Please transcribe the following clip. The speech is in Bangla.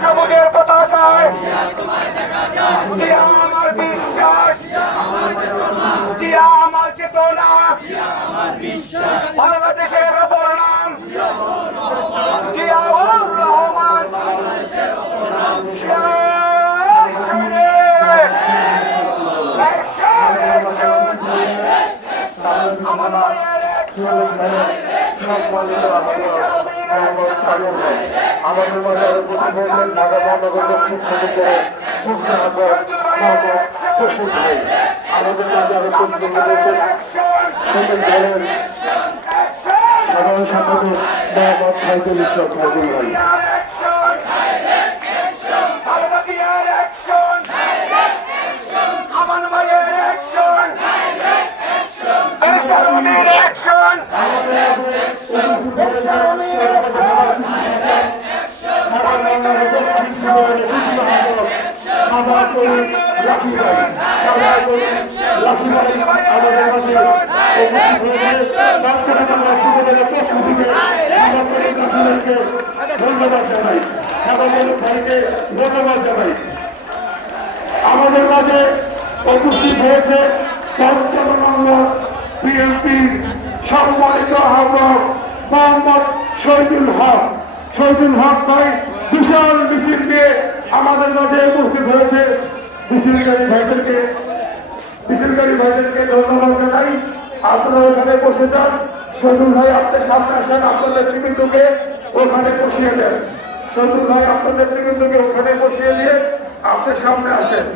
সবুজের পতাকায় জিয়া আমার বিশ্বাস, জিয়া আমার চেতনা, বাংলাদেশের অপর নাম জিয়াউর রহমান। আমাদের মাঝে ঢাকা মহানগর দক্ষিণ সমিতির আমাদের মাঝে আরো সাধারণ সম্পাদক মোহাম্মদ ফাইজুল ইসলাম ফাইজুল ভাই। ধন্যবাদ জানাই, ধন্যবাদ জানাই। আমাদের মাঝে উপস্থিত হয়েছে পঞ্চম বিএনপির সম্মানিত আহ্বায়ক মোহাম্মদ শহীদুল হক। শহীদুল হক ভাই বিশাল মিছিল নিয়ে আমাদের মাঝে উপস্থিত হয়েছে। মিছিলকারী ভাইদেরকে ধন্যবাদ জানাই। আপনারা ওখানে বসে যান। শহীদুল ভাই আপনার সামনে আসেন, আপনার নেতৃবৃন্দকে ওখানে বসিয়ে দেন। শহীদুল ভাই আপনার নেতৃবৃন্দকে ওখানে বসিয়ে দিয়ে আপনার সামনে আসেন।